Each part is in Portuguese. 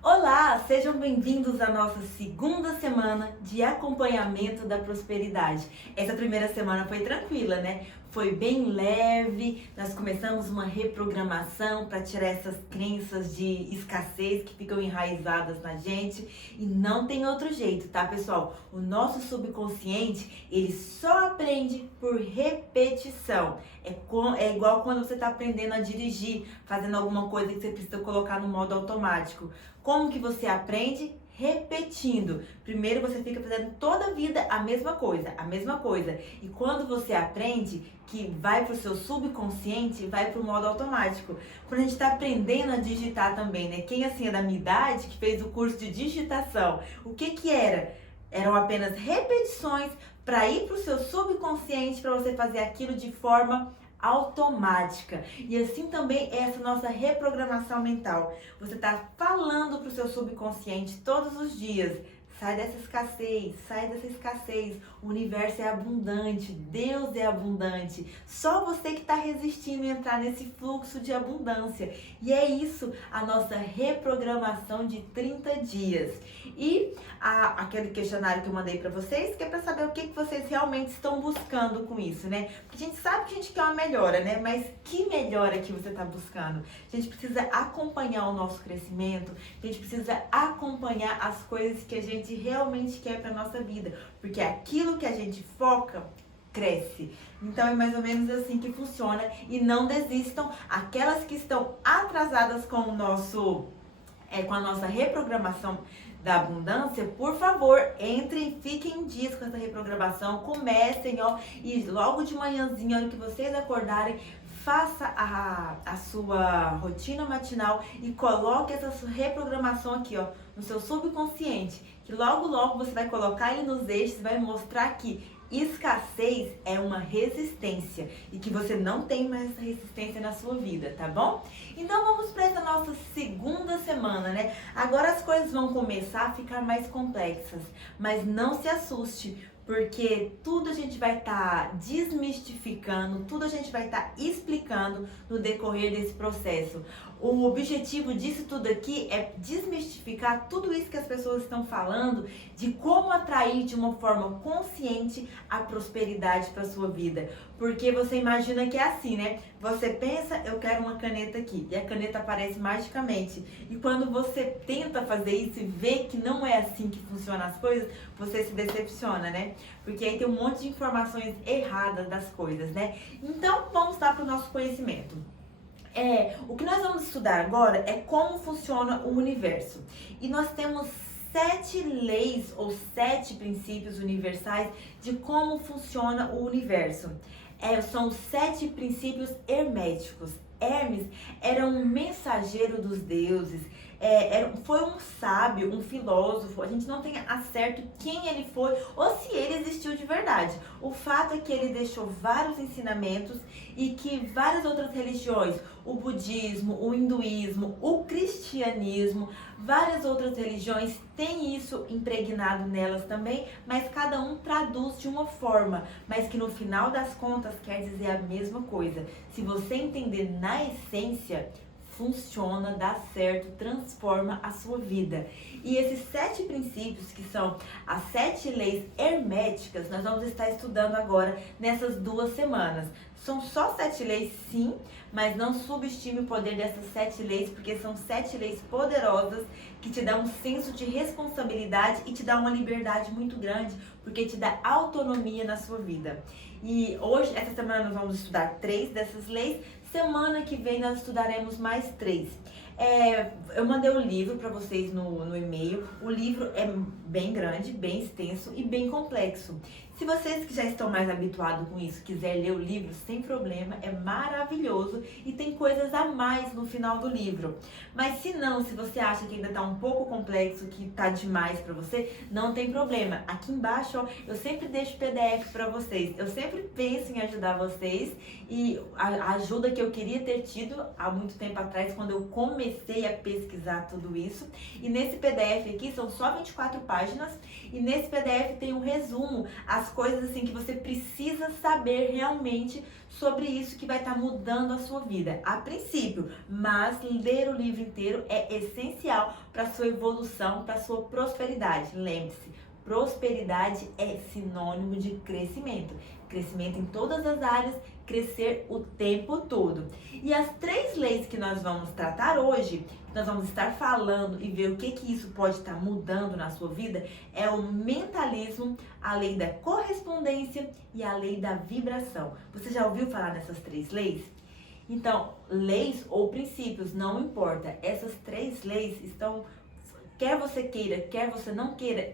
Olá, sejam bem-vindos à nossa segunda semana de acompanhamento da prosperidade. Essa primeira semana foi tranquila, né? Foi bem leve, nós começamos uma reprogramação para tirar essas crenças de escassez que ficam enraizadas na gente e não tem outro jeito, tá, pessoal? O nosso subconsciente, ele só aprende por repetição. É igual quando você está aprendendo a dirigir, fazendo alguma coisa que você precisa colocar no modo automático. Como que você aprende? Repetindo. Primeiro você fica fazendo toda a vida a mesma coisa, a mesma coisa. E quando você aprende, que vai para o seu subconsciente, vai para o modo automático. Quando a gente está aprendendo a digitar também, né? Quem assim é da minha idade, que fez o curso de digitação, o que que era? Eram apenas repetições para ir para o seu subconsciente, para você fazer aquilo de forma automática. E assim também é essa nossa reprogramação mental. Você está falando para o seu subconsciente todos os dias: sai dessa escassez, sai dessa escassez. O universo é abundante, Deus é abundante. Só você que está resistindo a entrar nesse fluxo de abundância. E é isso a nossa reprogramação de 30 dias. E aquele questionário que eu mandei para vocês, que é para saber o que vocês realmente estão buscando com isso, né? Porque a gente sabe que a gente quer uma melhora, né? Mas que melhora que você está buscando? A gente precisa acompanhar o nosso crescimento, a gente precisa acompanhar as coisas que a gente realmente quer para nossa vida, porque aquilo que a gente foca cresce. Então é mais ou menos assim que funciona. E não desistam, aquelas que estão atrasadas com o nosso com a nossa reprogramação da abundância, por favor, entrem, fiquem em dias com essa reprogramação, comecem, ó, e logo de manhãzinha, a hora que vocês acordarem, faça a sua rotina matinal e coloque essa reprogramação aqui, ó, no seu subconsciente, que logo você vai colocar ele nos eixos, vai mostrar que escassez é uma resistência e que você não tem mais essa resistência na sua vida, tá bom? Então vamos para essa nossa segunda semana, né? Agora as coisas vão começar a ficar mais complexas, mas não se assuste, porque tudo a gente vai estar desmistificando, tudo a gente vai estar explicando no decorrer desse processo. O objetivo disso tudo aqui é desmistificar tudo isso que as pessoas estão falando de como atrair de uma forma consciente a prosperidade para sua vida. Porque você imagina que é assim, né? Você pensa, eu quero uma caneta aqui, e a caneta aparece magicamente. E quando você tenta fazer isso e vê que não é assim que funcionam as coisas, você se decepciona, né? Porque aí tem um monte de informações erradas das coisas, né? Então, vamos lá para o nosso conhecimento. O que nós vamos estudar agora é como funciona o universo. E nós temos 7 leis ou 7 princípios universais de como funciona o universo. São os 7 princípios herméticos. Hermes era um mensageiro dos deuses, foi um sábio, um filósofo. A gente não tem acerto quem ele foi ou se ele existiu de verdade. O fato é que ele deixou vários ensinamentos e que várias outras religiões, o budismo, o hinduísmo, o cristianismo, várias outras religiões têm isso impregnado nelas também, mas cada um traduz de uma forma, mas que no final das contas quer dizer a mesma coisa. Se você entender na essência, funciona, dá certo, transforma a sua vida. E esses 7 princípios, que são as 7 leis herméticas, nós vamos estar estudando agora nessas 2 semanas. São só 7 leis, sim, mas não subestime o poder dessas 7 leis, porque são 7 leis poderosas que te dão um senso de responsabilidade e te dá uma liberdade muito grande, porque te dá autonomia na sua vida. E hoje, essa semana, nós vamos estudar 3 dessas leis. Semana que vem nós estudaremos mais 3. Eu mandei o livro para vocês no e-mail. O livro é bem grande, bem extenso e bem complexo. Se vocês que já estão mais habituados com isso quiserem ler o livro, sem problema, é maravilhoso e tem coisas a mais no final do livro. Mas se não, se você acha que ainda está um pouco complexo, que está demais para você, não tem problema. Aqui embaixo, ó, eu sempre deixo PDF para vocês. Eu sempre penso em ajudar vocês e a ajuda que eu queria ter tido há muito tempo atrás, quando eu comecei a pesquisar tudo isso. E nesse PDF aqui são só 24 páginas e nesse PDF tem um resumo, as as coisas assim que você precisa saber realmente sobre isso que vai estar mudando a sua vida, a princípio. Mas ler o livro inteiro é essencial para a sua evolução, para a sua prosperidade. Lembre-se, prosperidade é sinônimo de crescimento. Crescimento em todas as áreas, crescer o tempo todo. E as 3 leis que nós vamos tratar hoje, nós vamos estar falando e ver o que isso pode estar mudando na sua vida, é o mentalismo, a lei da correspondência e a lei da vibração. Você já ouviu falar dessas 3 leis? Então, leis ou princípios, não importa. Essas 3 leis estão, quer você queira, quer você não queira,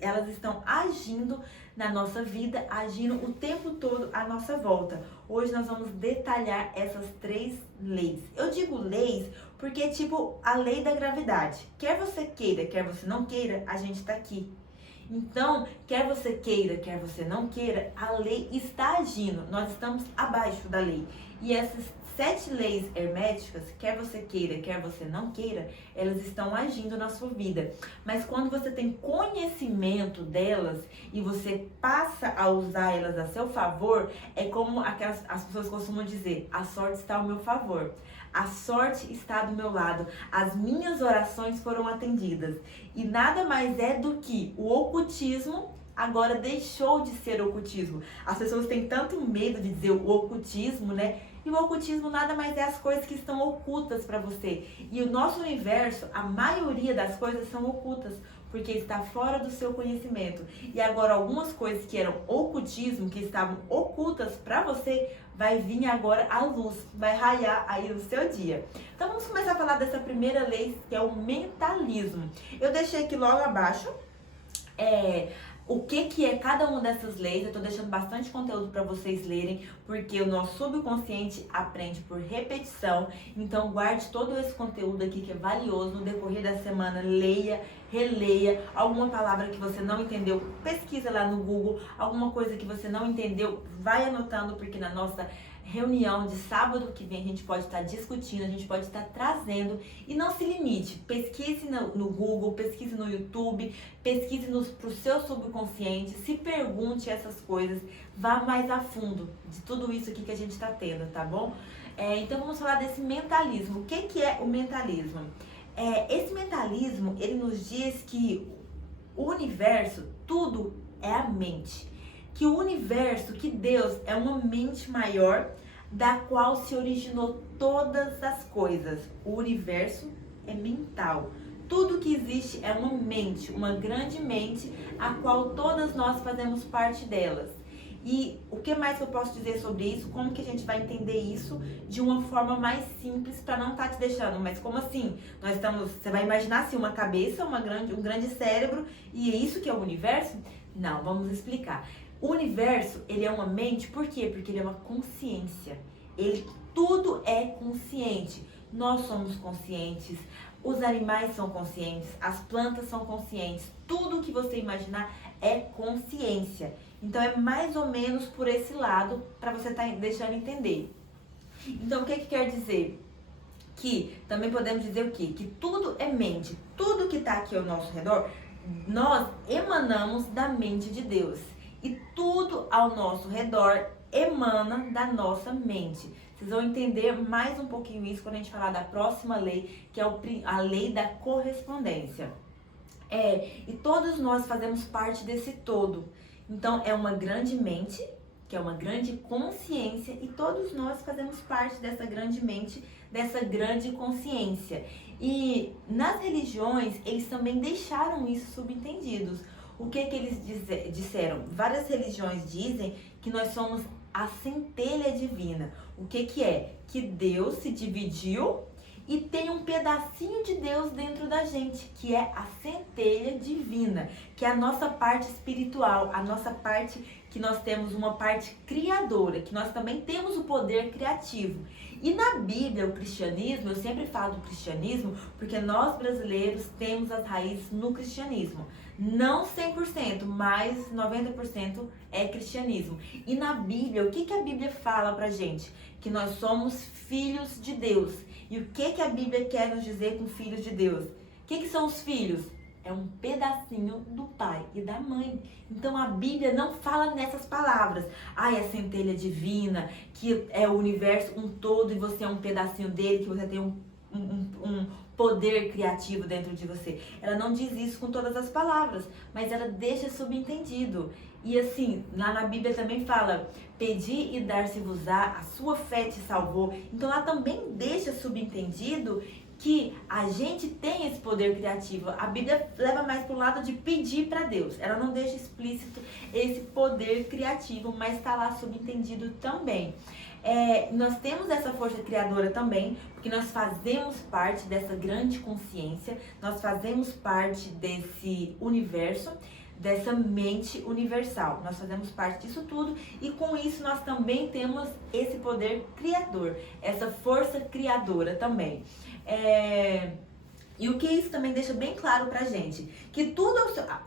elas estão agindo na nossa vida, agindo o tempo todo à nossa volta. Hoje nós vamos detalhar essas 3 leis. Eu digo leis porque é tipo a lei da gravidade. Quer você queira, quer você não queira, a gente está aqui. Então, quer você queira, quer você não queira, a lei está agindo. Nós estamos abaixo da lei. E essas 7 leis herméticas, quer você queira, quer você não queira, elas estão agindo na sua vida. Mas quando você tem conhecimento delas e você passa a usar elas a seu favor, é como as pessoas costumam dizer, a sorte está ao meu favor. A sorte está do meu lado. As minhas orações foram atendidas. E nada mais é do que o ocultismo agora deixou de ser ocultismo. As pessoas têm tanto medo de dizer o ocultismo, né? E o ocultismo nada mais é as coisas que estão ocultas para você. E o nosso universo, a maioria das coisas são ocultas, porque está fora do seu conhecimento. E agora algumas coisas que eram ocultismo, que estavam ocultas para você, vai vir agora à luz, vai raiar aí no seu dia. Então vamos começar a falar dessa primeira lei, que é o mentalismo. Eu deixei aqui logo abaixo o que é cada uma dessas leis. Eu tô deixando bastante conteúdo para vocês lerem, porque o nosso subconsciente aprende por repetição. Então guarde todo esse conteúdo aqui que é valioso. No decorrer da semana, leia, releia. Alguma palavra que você não entendeu, pesquisa lá no Google. Alguma coisa que você não entendeu, vai anotando, porque na nossa reunião de sábado que vem a gente pode estar discutindo, a gente pode estar trazendo. E não se limite, pesquise no Google, pesquise no YouTube, pesquise pro seu subconsciente, se pergunte essas coisas, vá mais a fundo de tudo isso aqui que a gente está tendo, tá bom? Então vamos falar desse mentalismo. O que é o mentalismo? Esse mentalismo, ele nos diz que o universo, tudo é a mente. Que o universo, que Deus é uma mente maior da qual se originou todas as coisas. O universo é mental. Tudo que existe é uma mente, uma grande mente, a qual todas nós fazemos parte delas. E o que mais que eu posso dizer sobre isso? Como que a gente vai entender isso de uma forma mais simples para não estar te deixando? Mas como assim? Você vai imaginar assim, uma cabeça, um grande cérebro, e é isso que é o universo? Não, vamos explicar. O universo, ele é uma mente, por quê? Porque ele é uma consciência. Tudo é consciente. Nós somos conscientes, os animais são conscientes, as plantas são conscientes. Tudo que você imaginar é consciência. Então é mais ou menos por esse lado para você estar deixando entender. Então o que quer dizer? Que também podemos dizer o quê? Que tudo é mente. Tudo que está aqui ao nosso redor, nós emanamos da mente de Deus. E tudo ao nosso redor emana da nossa mente. Vocês vão entender mais um pouquinho isso quando a gente falar da próxima lei, que é a lei da correspondência. E todos nós fazemos parte desse todo. Então é uma grande mente, que é uma grande consciência, e todos nós fazemos parte dessa grande mente, dessa grande consciência. E nas religiões, eles também deixaram isso subentendidos. O que eles disseram? Várias religiões dizem que nós somos a centelha divina. O que é? Que Deus se dividiu e tem um pedacinho de Deus dentro da gente, que é a centelha divina, que é a nossa parte espiritual, a nossa parte que nós temos uma parte criadora, que nós também temos o poder criativo. E na Bíblia, o cristianismo, eu sempre falo do cristianismo, porque nós brasileiros temos as raízes no cristianismo. Não 100%, mas 90% é cristianismo. E na Bíblia, o que a Bíblia fala pra gente? Que nós somos filhos de Deus. E o que a Bíblia quer nos dizer com filhos de Deus? O que são os filhos? é um pedacinho do pai e da mãe. Então a Bíblia não fala nessas palavras. Ai, a centelha divina, que é o universo um todo e você é um pedacinho dele, que você tem um poder criativo dentro de você. Ela não diz isso com todas as palavras, mas ela deixa subentendido. E assim, lá na Bíblia também fala, pedi e dar-se-vos-á, a sua fé te salvou. Então ela também deixa subentendido que a gente tem esse poder criativo. A Bíblia leva mais para o lado de pedir para Deus. Ela não deixa explícito esse poder criativo, mas está lá subentendido também. Nós temos essa força criadora também, porque nós fazemos parte dessa grande consciência, nós fazemos parte desse universo, dessa mente universal. Nós fazemos parte disso tudo e com isso nós também temos esse poder criador, essa força criadora também. E o que isso também deixa bem claro pra gente, que tudo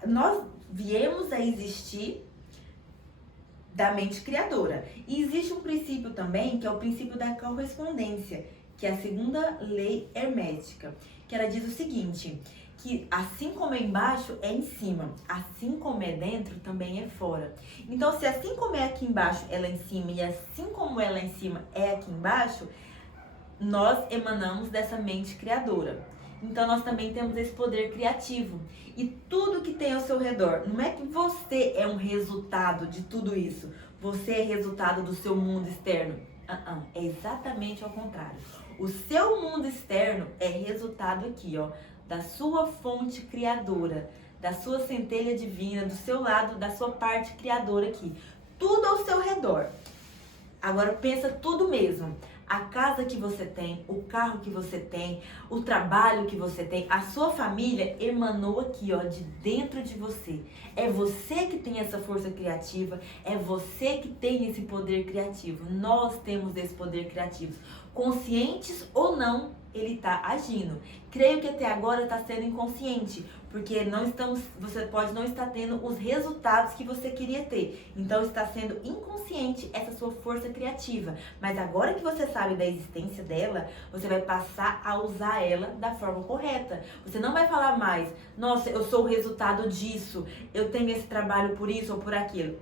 nós viemos a existir da mente criadora. E existe um princípio também, que é o princípio da correspondência, que é a segunda lei hermética, que ela diz o seguinte, que assim como é embaixo, é em cima. Assim como é dentro, também é fora. Então, se assim como é aqui embaixo, ela é em cima, e assim como ela é em cima, é aqui embaixo, nós emanamos dessa mente criadora. Então, nós também temos esse poder criativo. E tudo que tem ao seu redor, não é que você é um resultado de tudo isso. Você é resultado do seu mundo externo. É exatamente ao contrário. O seu mundo externo é resultado aqui, ó, da sua fonte criadora, da sua centelha divina, do seu lado, da sua parte criadora aqui. Tudo ao seu redor. Agora pensa tudo mesmo. A casa que você tem, o carro que você tem, o trabalho que você tem, a sua família emanou aqui, ó, de dentro de você. É você que tem essa força criativa, é você que tem esse poder criativo. Nós temos esse poder criativo. Conscientes ou não, ele está agindo. Creio que até agora está sendo inconsciente, porque você pode não estar tendo os resultados que você queria ter. Então está sendo inconsciente essa sua força criativa. Mas agora que você sabe da existência dela, você vai passar a usar ela da forma correta. Você não vai falar mais, nossa, eu sou o resultado disso, eu tenho esse trabalho por isso ou por aquilo.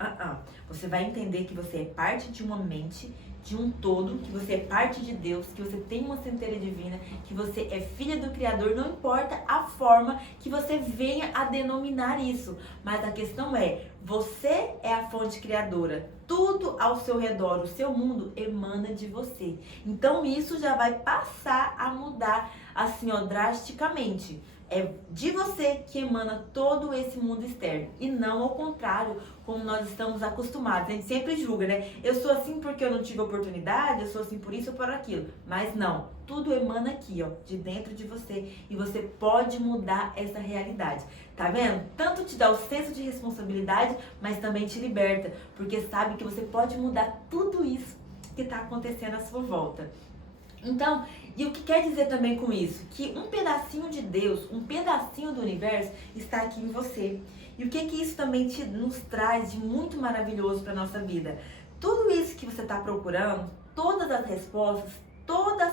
Você vai entender que você é parte de uma mente, de um todo, que você é parte de Deus, que você tem uma centelha divina, que você é filha do Criador, não importa a forma que você venha a denominar isso, mas a questão é, você é a fonte criadora, tudo ao seu redor, o seu mundo emana de você, então isso já vai passar a mudar assim, ó, drasticamente. É de você que emana todo esse mundo externo e não ao contrário, como nós estamos acostumados. A gente sempre julga, né? Eu sou assim porque eu não tive oportunidade, eu sou assim por isso ou por aquilo. Mas não, tudo emana aqui, ó, de dentro de você e você pode mudar essa realidade. Tá vendo? Tanto te dá o senso de responsabilidade, mas também te liberta, porque sabe que você pode mudar tudo isso que está acontecendo à sua volta. Então, e o que quer dizer também com isso? Que um pedacinho de Deus, um pedacinho do universo está aqui em você. E o que isso também nos traz de muito maravilhoso para a nossa vida? Tudo isso que você está procurando, todas as respostas, toda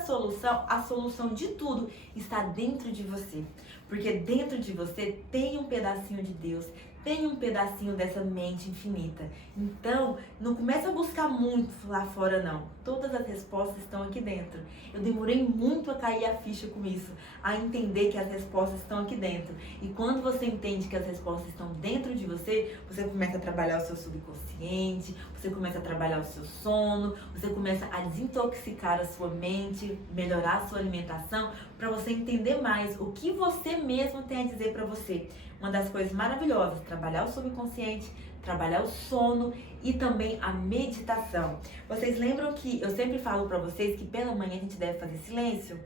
a solução de tudo está dentro de você. Porque dentro de você tem um pedacinho de Deus, tem um pedacinho dessa mente infinita. Então, não começa a buscar muito lá fora, não. Todas as respostas estão aqui dentro. Eu demorei muito a cair a ficha com isso, a entender que as respostas estão aqui dentro. E quando você entende que as respostas estão dentro de você, você começa a trabalhar o seu subconsciente, você começa a trabalhar o seu sono, você começa a desintoxicar a sua mente, melhorar a sua alimentação, para você entender mais o que você mesmo tem a dizer para você. Uma das coisas maravilhosas, trabalhar o subconsciente, trabalhar o sono e também a meditação. Vocês lembram que eu sempre falo para vocês que pela manhã a gente deve fazer silêncio?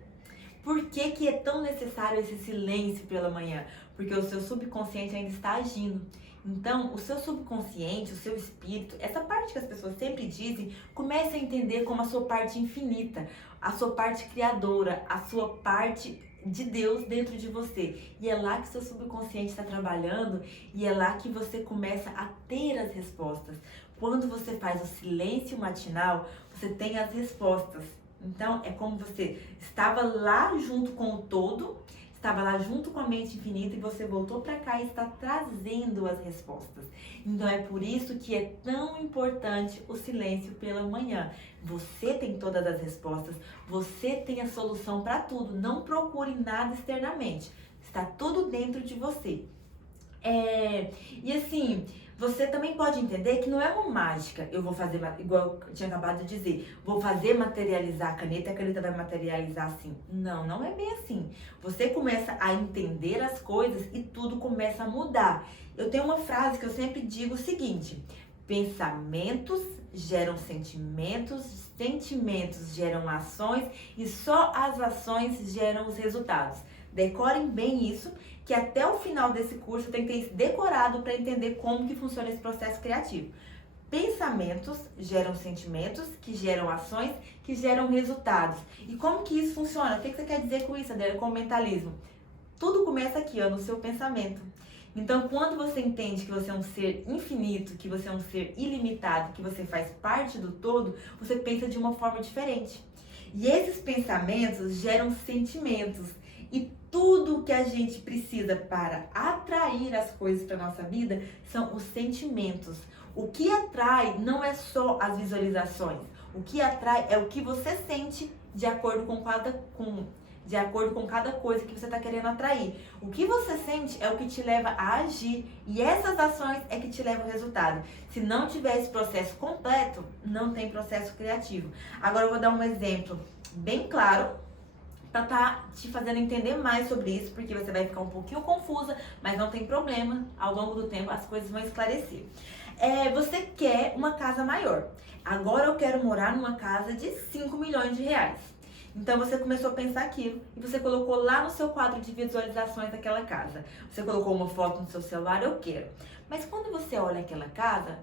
Por que é tão necessário esse silêncio pela manhã? Porque o seu subconsciente ainda está agindo. Então, o seu subconsciente, o seu espírito, essa parte que as pessoas sempre dizem, comece a entender como a sua parte infinita, a sua parte criadora, a sua parte de Deus dentro de você. E é lá que seu subconsciente está trabalhando e é lá que você começa a ter as respostas. Quando você faz o silêncio matinal, você tem as respostas. Então, é como você estava lá junto com o todo, estava lá junto com a mente infinita e você voltou para cá e está trazendo as respostas. Então é por isso que é tão importante o silêncio pela manhã. Você tem todas as respostas, você tem a solução para tudo. Não procure nada externamente, está tudo dentro de você. E assim, você também pode entender que não é uma mágica. Eu vou fazer, igual eu tinha acabado de dizer, vou fazer materializar a caneta vai materializar assim. Não, não é bem assim. Você começa a entender as coisas e tudo começa a mudar. Eu tenho uma frase que eu sempre digo o seguinte: pensamentos geram sentimentos, sentimentos geram ações e só as ações geram os resultados. Decorem bem isso, que até o final desse curso tem que ter isso decorado para entender como que funciona esse processo criativo. Pensamentos geram sentimentos, que geram ações, que geram resultados. E como que isso funciona? O que você quer dizer com isso, Adriana, com o mentalismo? Tudo começa aqui, ó, no seu pensamento. Então, quando você entende que você é um ser infinito, que você é um ser ilimitado, que você faz parte do todo, você pensa de uma forma diferente. E esses pensamentos geram sentimentos. E tudo que a gente precisa para atrair as coisas para nossa vida são os sentimentos. O que atrai não é só as visualizações. O que atrai é o que você sente de acordo com cada coisa que você está querendo atrair. O que você sente é o que te leva a agir. E essas ações é que te levam ao resultado. Se não tiver esse processo completo, não tem processo criativo. Agora eu vou dar um exemplo bem claro para estar te fazendo entender mais sobre isso, porque você vai ficar um pouquinho confusa, mas não tem problema, ao longo do tempo as coisas vão esclarecer. Você quer uma casa maior. Agora eu quero morar numa casa de 5 milhões de reais. Então você começou a pensar aquilo e você colocou lá no seu quadro de visualizações daquela casa. Você colocou uma foto no seu celular, eu quero. Mas quando você olha aquela casa,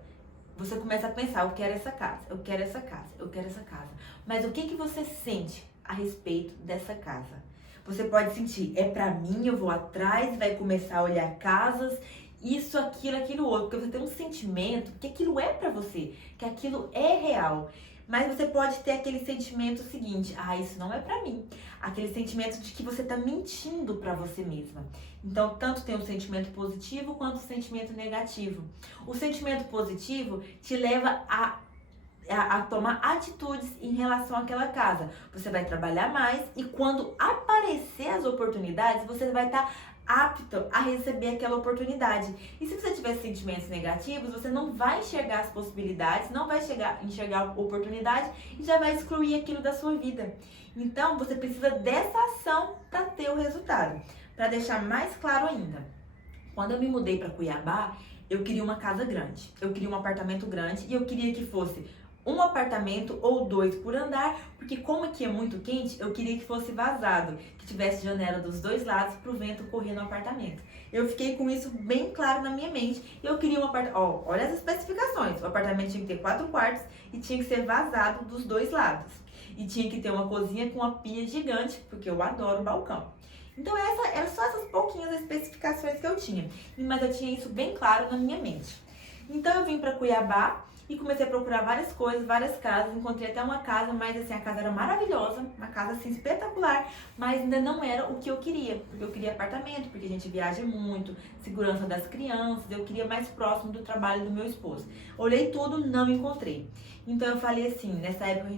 você começa a pensar, eu quero essa casa, eu quero essa casa, eu quero essa casa. Mas o que você sente a respeito dessa casa? Você pode sentir, é pra mim, eu vou atrás, vai começar a olhar casas, isso, aquilo, outro, porque você tem um sentimento que aquilo é pra você, que aquilo é real. Mas você pode ter aquele sentimento seguinte, isso não é pra mim. Aquele sentimento de que você tá mentindo pra você mesma. Então, tanto tem o sentimento positivo quanto o sentimento negativo. O sentimento positivo te leva a tomar atitudes em relação àquela casa. Você vai trabalhar mais e quando aparecer as oportunidades, você vai estar apto a receber aquela oportunidade. E se você tiver sentimentos negativos, você não vai enxergar as possibilidades, não vai enxergar a oportunidade e já vai excluir aquilo da sua vida. Então, você precisa dessa ação para ter o resultado. Para deixar mais claro ainda, quando eu me mudei para Cuiabá, eu queria uma casa grande, eu queria um apartamento grande e eu queria que fosse um apartamento ou 2 por andar, porque como aqui é muito quente, eu queria que fosse vazado, que tivesse janela dos 2 lados para o vento correr no apartamento. Eu fiquei com isso bem claro na minha mente. Eu queria um apartamento, olha as especificações, o apartamento tinha que ter 4 quartos e tinha que ser vazado dos 2 lados. E tinha que ter uma cozinha com uma pia gigante, porque eu adoro balcão. Então eram só essas pouquinhas especificações que eu tinha, mas eu tinha isso bem claro na minha mente. Então eu vim para Cuiabá e comecei a procurar várias coisas, várias casas, encontrei até uma casa, mas assim, a casa era maravilhosa, uma casa assim espetacular, mas ainda não era o que eu queria, porque eu queria apartamento, porque a gente viaja muito, segurança das crianças, eu queria mais próximo do trabalho do meu esposo. Olhei tudo, não encontrei. Então eu falei assim, nessa época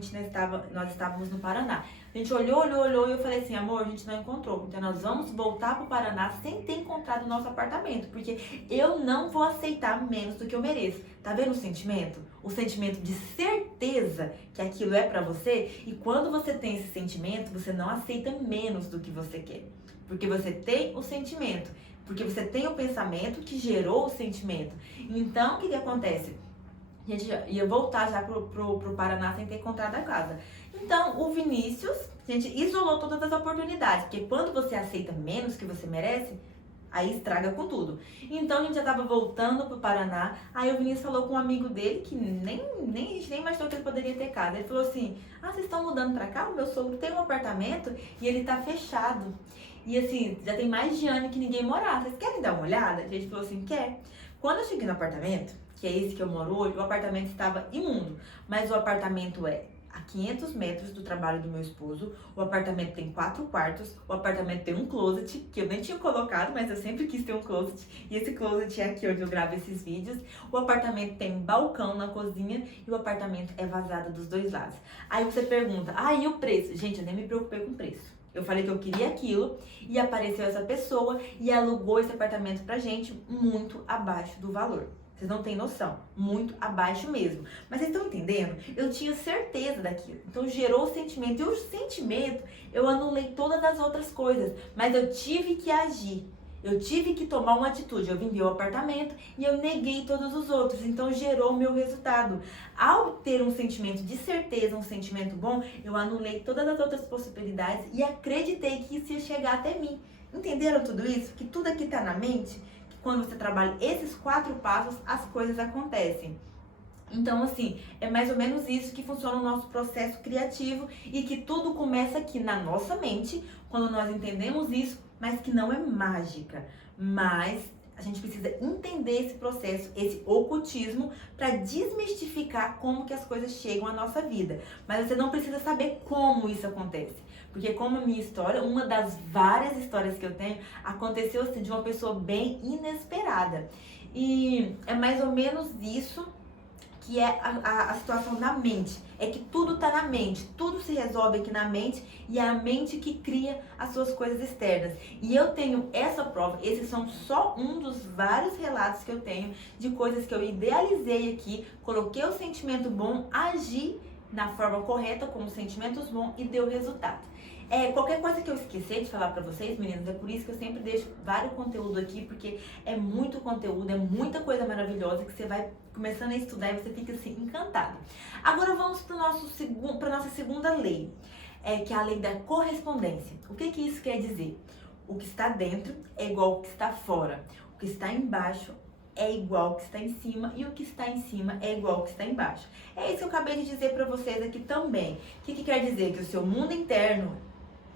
nós estávamos no Paraná. A gente olhou e eu falei assim, amor, a gente não encontrou. Então nós vamos voltar pro Paraná sem ter encontrado o nosso apartamento, porque eu não vou aceitar menos do que eu mereço. Tá vendo o sentimento? O sentimento de certeza que aquilo é pra você. E quando você tem esse sentimento, você não aceita menos do que você quer. Porque você tem o sentimento. Porque você tem o pensamento que gerou o sentimento. Então, o que acontece? A gente ia voltar já pro Paraná sem ter encontrado a casa. Então, o Vinícius, a gente isolou todas as oportunidades, porque quando você aceita menos que você merece, aí estraga com tudo. Então, a gente já tava voltando pro Paraná, aí o Vinícius falou com um amigo dele, que a gente nem imaginou que ele poderia ter casa. Ele falou assim, vocês estão mudando pra cá? O meu sogro tem um apartamento e ele tá fechado. E assim, já tem mais de ano que ninguém mora. Vocês querem dar uma olhada? A gente falou assim, quer. Quando eu cheguei no apartamento, que é esse que eu moro hoje, o apartamento estava imundo, mas o apartamento é a 500 metros do trabalho do meu esposo. O apartamento tem 4 quartos, o apartamento tem um closet, que eu nem tinha colocado, mas eu sempre quis ter um closet. E esse closet é aqui onde eu gravo esses vídeos. O apartamento tem um balcão na cozinha e o apartamento é vazado dos 2 lados. Aí você pergunta, e o preço? Gente, eu nem me preocupei com o preço. Eu falei que eu queria aquilo e apareceu essa pessoa e alugou esse apartamento pra gente muito abaixo do valor. Vocês não têm noção, muito abaixo mesmo. Mas vocês estão entendendo? Eu tinha certeza daquilo. Então gerou o sentimento. E o sentimento, eu anulei todas as outras coisas. Mas eu tive que agir. Eu tive que tomar uma atitude. Eu vendi o apartamento e eu neguei todos os outros. Então gerou o meu resultado. Ao ter um sentimento de certeza, um sentimento bom, eu anulei todas as outras possibilidades e acreditei que isso ia chegar até mim. Entenderam tudo isso? Que tudo aqui está na mente? Quando você trabalha esses 4 passos, as coisas acontecem. Então, assim, é mais ou menos isso que funciona o nosso processo criativo e que tudo começa aqui na nossa mente, quando nós entendemos isso, mas que não é mágica. Mas a gente precisa entender esse processo, esse ocultismo, para desmistificar como que as coisas chegam à nossa vida. Mas você não precisa saber como isso acontece. Porque como a minha história, uma das várias histórias que eu tenho, aconteceu assim, de uma pessoa bem inesperada. E é mais ou menos isso que é a situação da mente. É que tudo está na mente, tudo se resolve aqui na mente e é a mente que cria as suas coisas externas. E eu tenho essa prova, esses são só um dos vários relatos que eu tenho de coisas que eu idealizei aqui, coloquei o sentimento bom, agi na forma correta, com os sentimentos bons e deu resultado. Qualquer coisa que eu esquecer de falar pra vocês, meninas, é por isso que eu sempre deixo vários conteúdo aqui, porque é muito conteúdo, é muita coisa maravilhosa que você vai começando a estudar e você fica assim, encantado. Agora vamos para nossa segunda lei, que é a lei da correspondência. O que que isso quer dizer? O que está dentro é igual ao que está fora. O que está embaixo é igual ao que está em cima e o que está em cima é igual ao que está embaixo. É isso que eu acabei de dizer para vocês aqui também. O que que quer dizer? Que o seu mundo interno,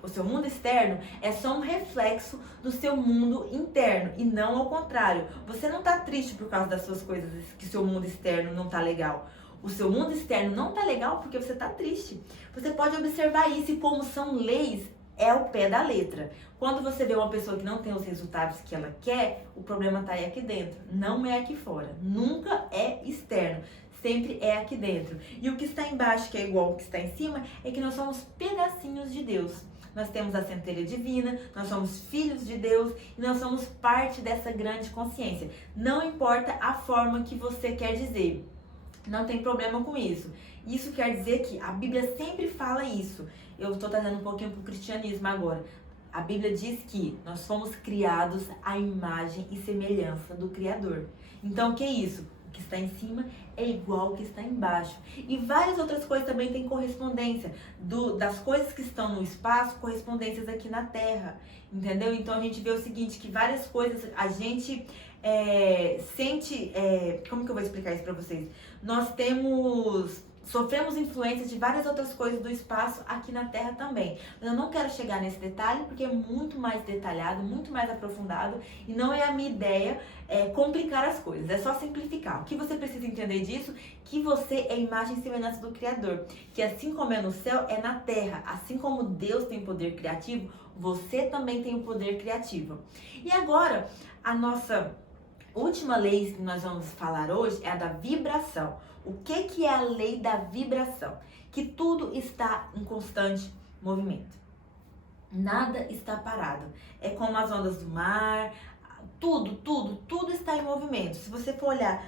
o seu mundo externo é só um reflexo do seu mundo interno e não ao contrário. Você não tá triste por causa das suas coisas, que o seu mundo externo não tá legal. O seu mundo externo não tá legal porque você tá triste. Você pode observar isso e como são leis, é ao pé da letra. Quando você vê uma pessoa que não tem os resultados que ela quer, o problema tá aí aqui dentro, não é aqui fora. Nunca é externo. Sempre é aqui dentro. E o que está embaixo, que é igual ao que está em cima, é que nós somos pedacinhos de Deus. Nós temos a centelha divina, nós somos filhos de Deus e nós somos parte dessa grande consciência. Não importa a forma que você quer dizer, não tem problema com isso. Isso quer dizer que a Bíblia sempre fala isso. Eu estou trazendo um pouquinho para o cristianismo agora. A Bíblia diz que nós fomos criados à imagem e semelhança do Criador. Então, o que é isso? O que está em cima é igual ao que está embaixo. E várias outras coisas também têm correspondência. Das coisas que estão no espaço, correspondências aqui na Terra. Entendeu? Então a gente vê o seguinte, que várias coisas a gente sente... como que eu vou explicar isso para vocês? Nós sofremos influências de várias outras coisas do espaço aqui na Terra também. Mas eu não quero chegar nesse detalhe porque é muito mais detalhado, muito mais aprofundado e não é a minha ideia complicar as coisas, é só simplificar. O que você precisa entender disso? Que você é imagem e semelhança do Criador, que assim como é no céu, é na Terra. Assim como Deus tem poder criativo, você também tem o poder criativo. E agora, a nossa última lei que nós vamos falar hoje é a da vibração. O que é a lei da vibração? Que tudo está em constante movimento. Nada está parado. É como as ondas do mar, tudo está em movimento. Se você for olhar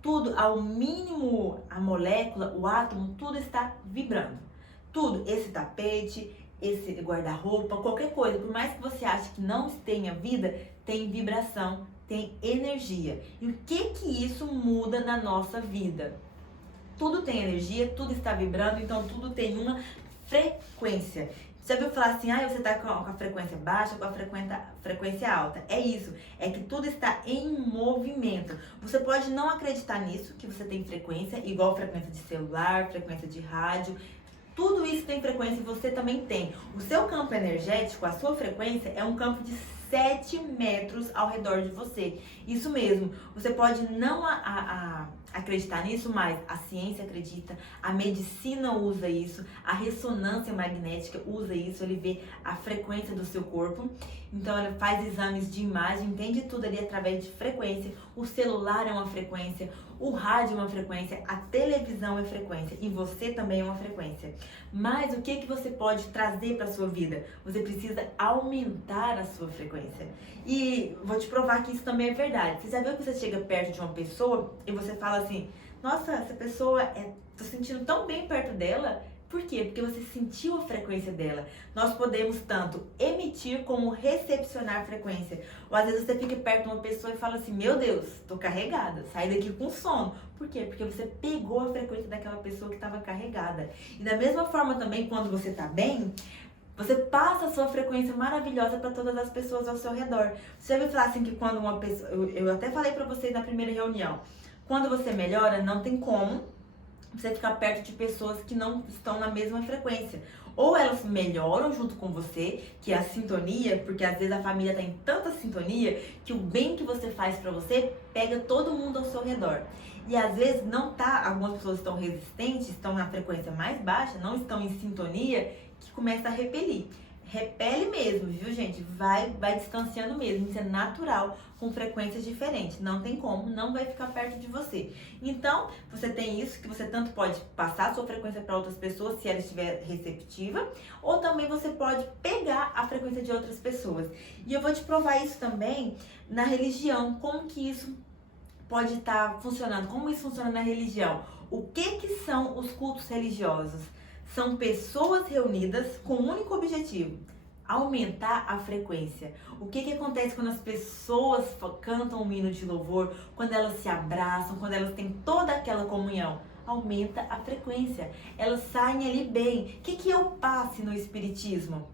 tudo ao mínimo, a molécula, o átomo, tudo está vibrando. Tudo, esse tapete, esse guarda-roupa, qualquer coisa, por mais que você ache que não tenha vida, tem vibração, tem energia. E o que isso muda na nossa vida? Tudo tem energia, tudo está vibrando, então tudo tem uma frequência. Você já viu falar assim, você está com a frequência baixa, com a frequência alta? É isso, é que tudo está em movimento. Você pode não acreditar nisso, que você tem frequência, igual frequência de celular, frequência de rádio. Tudo isso tem frequência e você também tem. O seu campo energético, a sua frequência, é um campo de 7 metros ao redor de você. Isso mesmo, você pode não acreditar nisso, mas a ciência acredita, a medicina usa isso, a ressonância magnética usa isso, ele vê a frequência do seu corpo. Então ele faz exames de imagem, entende tudo ali através de frequência. O celular é uma frequência, o rádio é uma frequência, a televisão é frequência e você também é uma frequência. Mas o que você pode trazer para a sua vida? Você precisa aumentar a sua frequência. E vou te provar que isso também é verdade. Você já viu que você chega perto de uma pessoa e você fala assim: nossa, essa pessoa, tô sentindo tão bem perto dela. Por quê? Porque você sentiu a frequência dela. Nós podemos tanto emitir como recepcionar frequência. Ou às vezes você fica perto de uma pessoa e fala assim: meu Deus, tô carregada, sai daqui com sono. Por quê? Porque você pegou a frequência daquela pessoa que estava carregada. E da mesma forma também, quando você tá bem, você passa a sua frequência maravilhosa para todas as pessoas ao seu redor. Você já ouviu falar assim que quando uma pessoa... Eu até falei para vocês na primeira reunião. Quando você melhora, não tem como você ficar perto de pessoas que não estão na mesma frequência. Ou elas melhoram junto com você, que é a sintonia, porque às vezes a família está em tanta sintonia que o bem que você faz para você pega todo mundo ao seu redor. E às vezes não tá, algumas pessoas estão resistentes, estão na frequência mais baixa, não estão em sintonia, que começa a repelir. Repele mesmo, viu, gente? Vai distanciando mesmo, isso é natural, com frequências diferentes. Não tem como, não vai ficar perto de você. Então, você tem isso, que você tanto pode passar a sua frequência para outras pessoas, se ela estiver receptiva, ou também você pode pegar a frequência de outras pessoas. E eu vou te provar isso também na religião, como que isso pode estar funcionando, como isso funciona na religião. O que são os cultos religiosos? São pessoas reunidas com um único objetivo: aumentar a frequência. O que acontece quando as pessoas cantam um hino de louvor, quando elas se abraçam, quando elas têm toda aquela comunhão? Aumenta a frequência, elas saem ali bem. O que é o passe no espiritismo?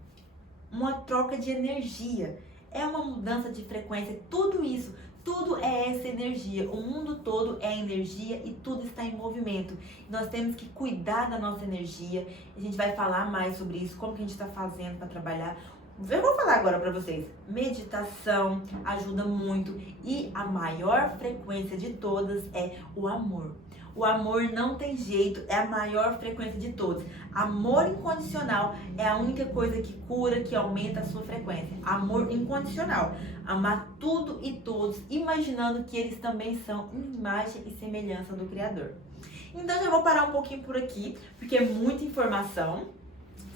Uma troca de energia, é uma mudança de frequência, tudo isso. Tudo é essa energia, o mundo todo é energia e tudo está em movimento. Nós temos que cuidar da nossa energia, a gente vai falar mais sobre isso, como que a gente está fazendo para trabalhar. Eu vou falar agora para vocês, meditação ajuda muito e a maior frequência de todas é o amor. O amor não tem jeito, é a maior frequência de todos. Amor incondicional é a única coisa que cura, que aumenta a sua frequência. Amor incondicional. Amar tudo e todos, imaginando que eles também são imagem e semelhança do Criador. Então já vou parar um pouquinho por aqui, porque é muita informação.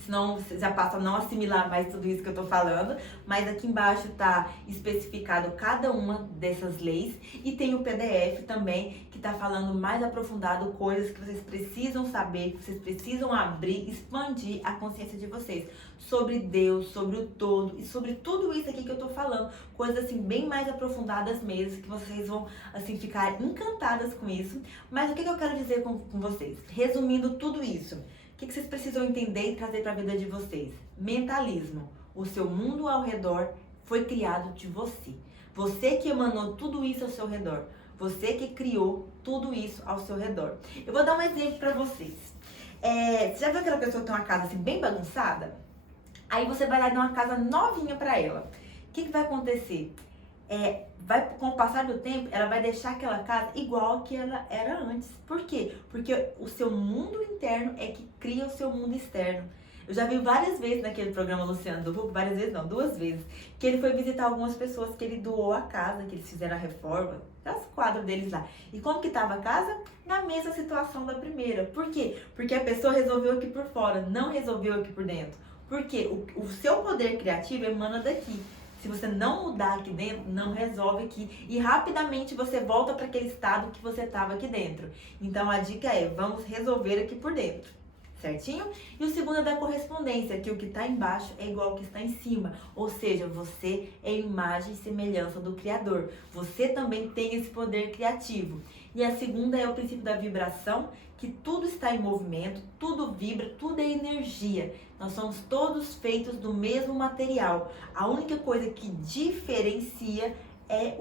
Senão você já passa a não assimilar mais tudo isso que eu tô falando, mas aqui embaixo tá especificado cada uma dessas leis e tem o PDF também que tá falando mais aprofundado coisas que vocês precisam saber, que vocês precisam abrir, expandir a consciência de vocês sobre Deus, sobre o todo e sobre tudo isso aqui que eu tô falando, coisas assim bem mais aprofundadas mesmo, que vocês vão assim ficar encantadas com isso. Mas o que eu quero dizer com vocês? Resumindo tudo isso, o que vocês precisam entender e trazer para a vida de vocês? Mentalismo. O seu mundo ao redor foi criado de você. Você que emanou tudo isso ao seu redor. Você que criou tudo isso ao seu redor. Eu vou dar um exemplo para vocês. Você já viu aquela pessoa que tem uma casa assim bem bagunçada? Aí você vai lá e dá uma casa novinha para ela. O que vai acontecer? Com o passar do tempo, ela vai deixar aquela casa igual que ela era antes. Por quê? Porque o seu mundo interno é que cria o seu mundo externo. Eu já vi várias vezes naquele programa Luciano do Huck, várias vezes não, 2 vezes, que ele foi visitar algumas pessoas que ele doou a casa, que eles fizeram a reforma, os quadros deles lá. E como que tava a casa? Na mesma situação da primeira. Por quê? Porque a pessoa resolveu aqui por fora, não resolveu aqui por dentro. Porque o seu poder criativo emana daqui. Se você não mudar aqui dentro, não resolve aqui. E rapidamente você volta para aquele estado que você estava aqui dentro. Então a dica é, vamos resolver aqui por dentro. Certinho? E o segundo é da correspondência, que o que está embaixo é igual ao que está em cima. Ou seja, você é imagem e semelhança do Criador. Você também tem esse poder criativo. E a segunda é o princípio da vibração, que tudo está em movimento, tudo vibra, tudo é energia. Nós somos todos feitos do mesmo material. A única coisa que diferencia é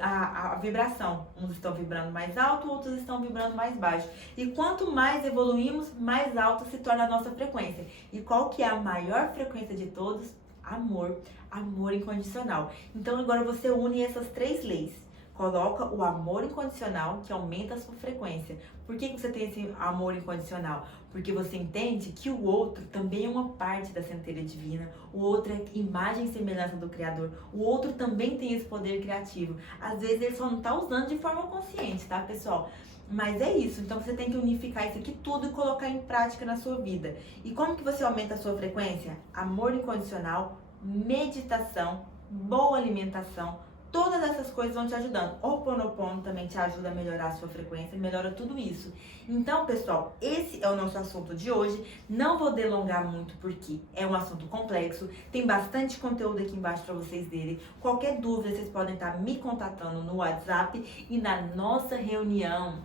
a vibração. Uns estão vibrando mais alto, outros estão vibrando mais baixo. E quanto mais evoluímos, mais alta se torna a nossa frequência. E qual que é a maior frequência de todos? Amor. Amor incondicional. Então agora você une essas 3 leis. Coloca o amor incondicional, que aumenta a sua frequência. Por que você tem esse amor incondicional? Porque você entende que o outro também é uma parte da centelha divina, o outro é imagem e semelhança do Criador, o outro também tem esse poder criativo. Às vezes ele só não está usando de forma consciente, tá, pessoal? Mas é isso, então você tem que unificar isso aqui tudo e colocar em prática na sua vida. E como que você aumenta a sua frequência? Amor incondicional, meditação, boa alimentação, todas essas coisas vão te ajudando. O Ho'oponopono também te ajuda a melhorar a sua frequência, melhora tudo isso. Então, pessoal, esse é o nosso assunto de hoje. Não vou delongar muito porque é um assunto complexo. Tem bastante conteúdo aqui embaixo para vocês lerem. Qualquer dúvida, vocês podem estar me contatando no WhatsApp e na nossa reunião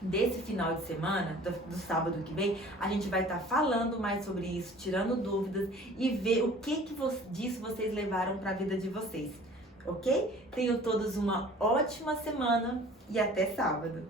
desse final de semana, do sábado que vem, a gente vai estar falando mais sobre isso, tirando dúvidas e ver o que disso vocês levaram para a vida de vocês. Ok? Tenham todos uma ótima semana e até sábado!